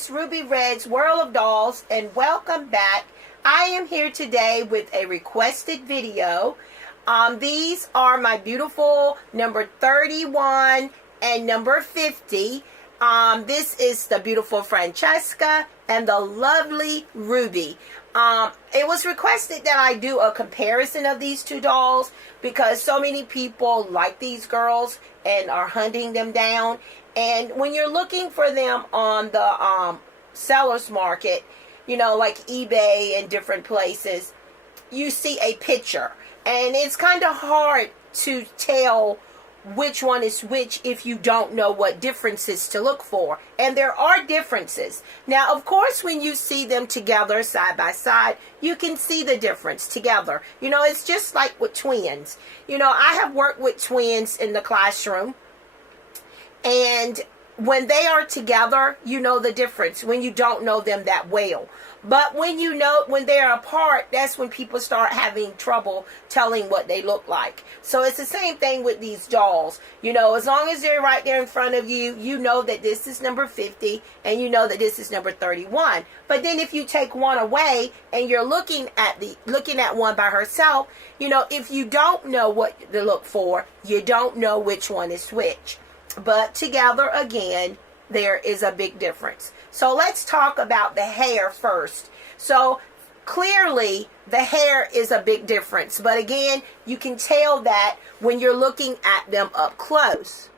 Miss Ruby Red's World of Dolls, and welcome back. I am here today with a requested video. These are my beautiful number 31 and number 50. This is the beautiful Francesca and the lovely Ruby. It was requested that I do a comparison of these two dolls because so many people like these girls and are hunting them down. And when you're looking for them on the seller's market, you know, like eBay and different places, you see a picture. And it's kind of hard to tell which one is which if you don't know what differences to look for. And there are differences. Now, of course, when you see them together side by side, you can see the difference together. You know, it's just like with twins. You know, I have worked with twins in the classroom. And when they are together, you know the difference when you don't know them that well. But when you know, when they're apart, that's when people start having trouble telling what they look like. So it's the same thing with these dolls. You know, as long as they're right there in front of you, you know that this is number 50 and you know that this is number 31. But then if you take one away and you're looking at one by herself, you know, if you don't know what to look for, you don't know which one is which. But together, again, there is a big difference. So let's talk about the hair first. So clearly, the hair is a big difference. But again, you can tell that when you're looking at them up close.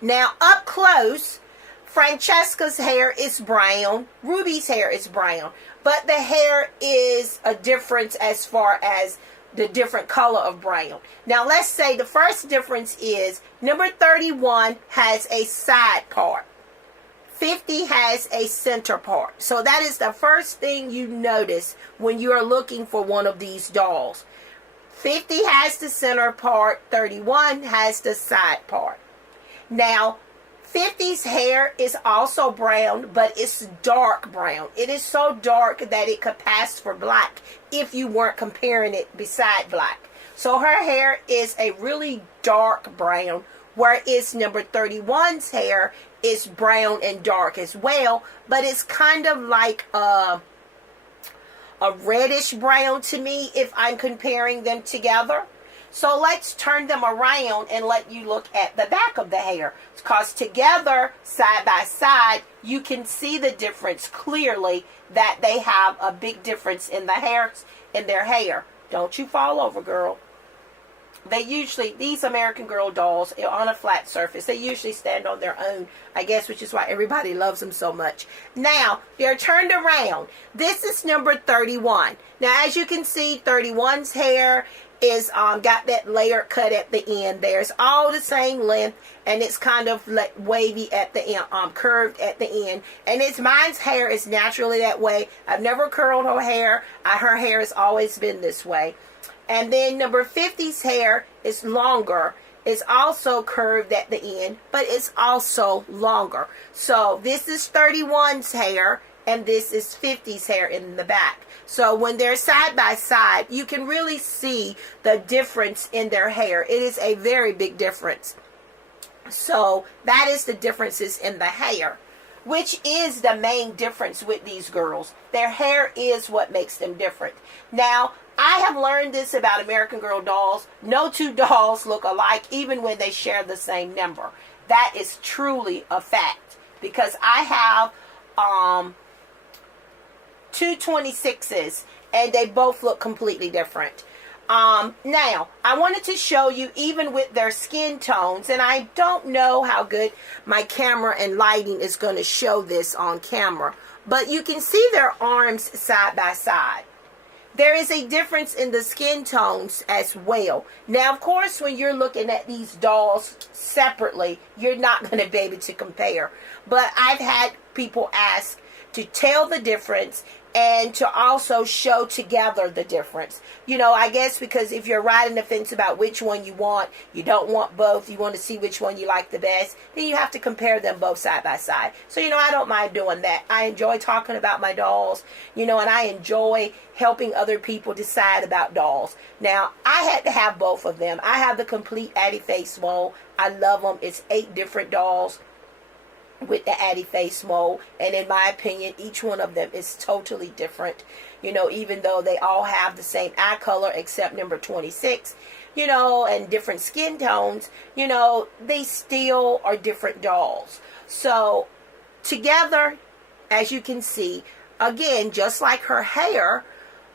Now, up close, Francesca's hair is brown. Ruby's hair is brown. But the hair is a difference as far as the different color of brown. Now let's say the first difference is number 31 has a side part. 50 has a center part. So that is the first thing you notice when you are looking for one of these dolls. 50 has the center part, 31 has the side part. Now 50's hair is also brown, but it's dark brown. It is so dark that it could pass for black if you weren't comparing it beside black. So her hair is a really dark brown, whereas number 31's hair is brown and dark as well, but it's kind of like a reddish brown to me if I'm comparing them together. So let's turn them around and let you look at the back of the hair. Because together, side by side, you can see the difference clearly that they have a big difference in the hairs in their hair. Don't you fall over, girl. They usually, these American Girl dolls are on a flat surface. They usually stand on their own, I guess, which is why everybody loves them so much. Now, they're turned around. This is number 31. Now, as you can see, 31's hair is got that layer cut at the end there. It's all the same length, and it's kind of like wavy at the end, curved at the end. And mine's hair is naturally that way. I've never curled her hair. Her hair has always been this way. And then number 50's hair is longer. It's also curved at the end, but it's also longer. So this is 31's hair, and this is 50's hair in the back. So when they're side by side, you can really see the difference in their hair. It is a very big difference. So that is the differences in the hair, which is the main difference with these girls. Their hair is what makes them different. Now, I have learned this about American Girl dolls. No two dolls look alike, even when they share the same number. That is truly a fact, because I have two 26s, and they both look completely different. Now, I wanted to show you even with their skin tones, and I don't know how good my camera and lighting is going to show this on camera, but you can see their arms side by side. There is a difference in the skin tones as well. Now, of course, when you're looking at these dolls separately, you're not going to be able to compare. But I've had people ask to tell the difference and to also show together the difference. You know, I guess because if you're riding the fence about which one you want, you don't want both, you want to see which one you like the best, then you have to compare them both side by side. So, you know, I don't mind doing that. I enjoy talking about my dolls, you know, and I enjoy helping other people decide about dolls. Now, I had to have both of them. I have the complete Addie Face mold. I love them. It's 8 different dolls. with the Addie face mold. And in my opinion, each one of them is totally different. You know, even though they all have the same eye color except number 26, you know, and different skin tones, you know, they still are different dolls. So together, as you can see, again, just like her hair,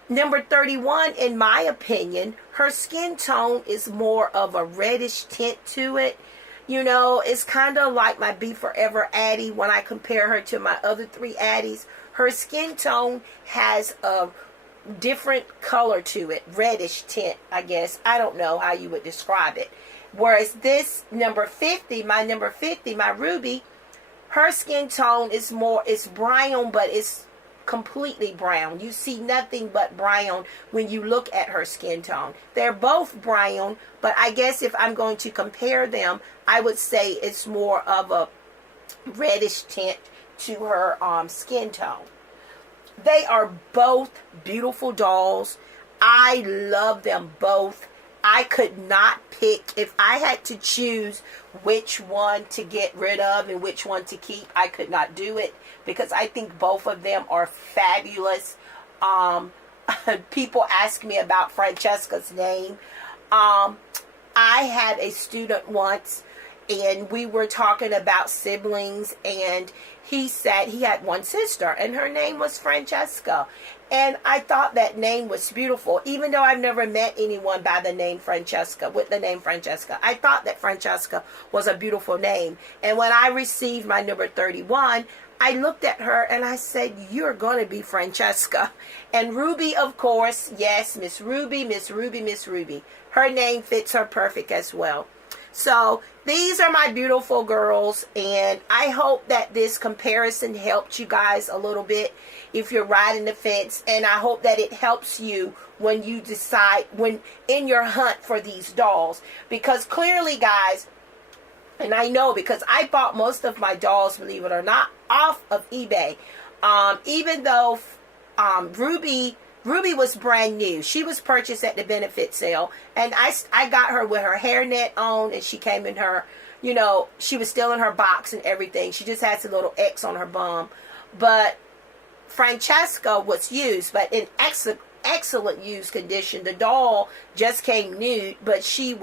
number 31, in my opinion, her skin tone is more of a reddish tint to it. You know, it's kind of like my Be Forever Addie when I compare her to my other 3 Addies. Her skin tone has a different color to it, reddish tint, I guess. I don't know how you would describe it. Whereas this number 50, my Ruby, her skin tone is more, it's brown, but it's completely brown. You see nothing but brown when you look at her skin tone. They're both brown, but I guess if I'm going to compare them, I would say it's more of a reddish tint to her skin tone. They are both beautiful dolls. I love them both. I could not pick. If I had to choose which one to get rid of and which one to keep, I could not do it because I think both of them are fabulous. People ask me about Francesca'S name. I had a student once and we were talking about siblings, and he said he had one sister and her name was Francesca. And I thought that name was beautiful, even though I've never met anyone by the name Francesca, with the name Francesca. I thought that Francesca was a beautiful name. And when I received my number 31, I looked at her and I said, you're going to be Francesca. And Ruby, of course, yes, Miss Ruby, Miss Ruby, Miss Ruby. Her name fits her perfect as well. So these are my beautiful girls, and I hope that this comparison helped you guys a little bit if you're riding the fence, and I hope that it helps you when you decide, when in your hunt for these dolls, because clearly, guys, and I know because I bought most of my dolls, believe it or not, off of eBay. Even though Ruby was brand new. She was purchased at the benefit sale. And I got her with her hairnet on, and she came in her, you know, she was still in her box and everything. She just has a little X on her bum. But Francesca was used, but in excellent used condition. The doll just came nude, but she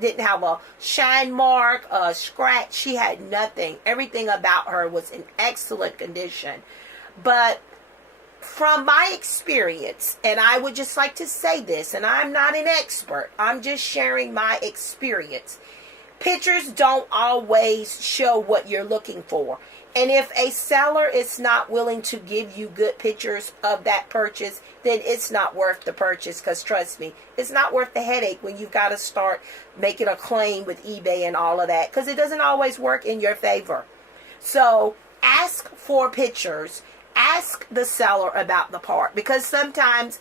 didn't have a shine mark, a scratch. She had nothing. Everything about her was in excellent condition. But from my experience, and I would just like to say this, and I'm not an expert, I'm just sharing my experience. Pictures don't always show what you're looking for. And if a seller is not willing to give you good pictures of that purchase, then it's not worth the purchase. Because trust me, it's not worth the headache when you've got to start making a claim with eBay and all of that. Because it doesn't always work in your favor. So ask for pictures. Ask the seller about the part, because sometimes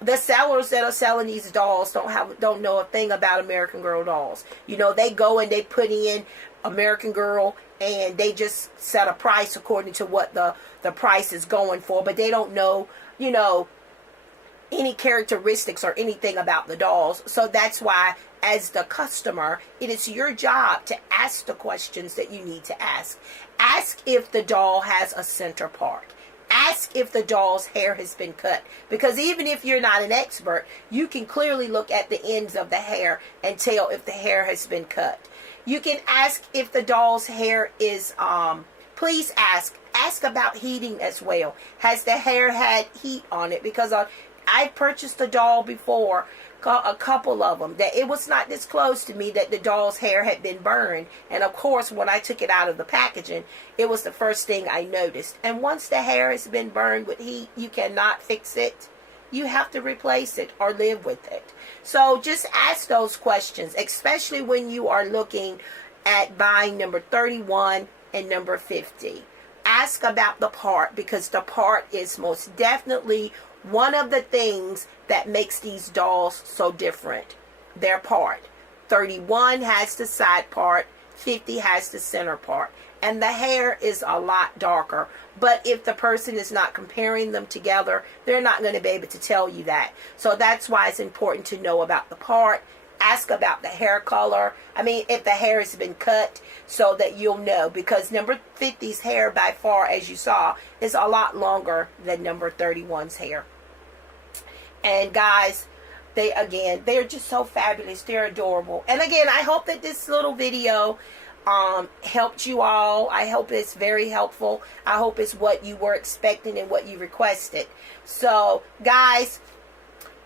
the sellers that are selling these dolls don't know a thing about American Girl dolls. You know, they go and they put in American Girl and they just set a price according to what the price is going for, but they don't know, you know, any characteristics or anything about the dolls. So that's why, as the customer, it is your job to ask the questions that you need to ask. Ask if the doll has a center part. Ask if the doll's hair has been cut. Because even if you're not an expert, you can clearly look at the ends of the hair and tell if the hair has been cut. You can ask if the doll's hair is, please ask about heating as well. Has the hair had heat on it? Because I purchased a doll before, a couple of them, that it was not disclosed to me that the doll's hair had been burned. And of course, when I took it out of the packaging, it was the first thing I noticed. And once the hair has been burned with heat, you cannot fix it. You have to replace it or live with it. So just ask those questions, especially when you are looking at buying number 31 and number 50. Ask about the part, because the part is most definitely one of the things that makes these dolls so different. Their part. 31 has the side part, 50 has the center part, and the hair is a lot darker. But if the person is not comparing them together, they're not going to be able to tell you that. So that's why it's important to know about the part ask about the hair color. I mean, if the hair has been cut, so that you'll know, because number 50's hair by far, as you saw, is a lot longer than number 31's hair. And guys, they're just so fabulous. They're adorable. And again, I hope that this little video helped you all. I hope it's very helpful. I hope it's what you were expecting and what you requested. So guys,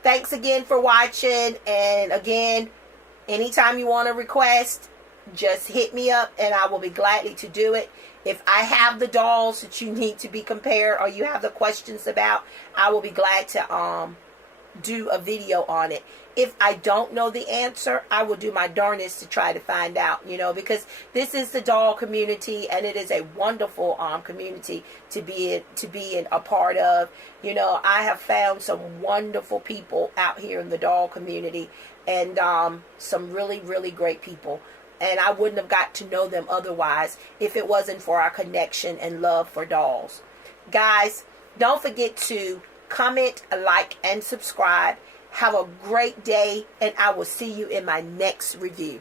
thanks again for watching. And again, anytime you want to request, just hit me up and I will be gladly to do it. If I have the dolls that you need to be compared, or you have the questions about, I will be glad to do a video on it. If I don't know the answer, I will do my darnest to try to find out, because this is the doll community, and it is a wonderful community to be in a part of. I have found some wonderful people out here in the doll community, and some really, really great people. And I wouldn't have got to know them otherwise if it wasn't for our connection and love for dolls. Guys, don't forget to comment, like, and subscribe. Have a great day, and I will see you in my next review.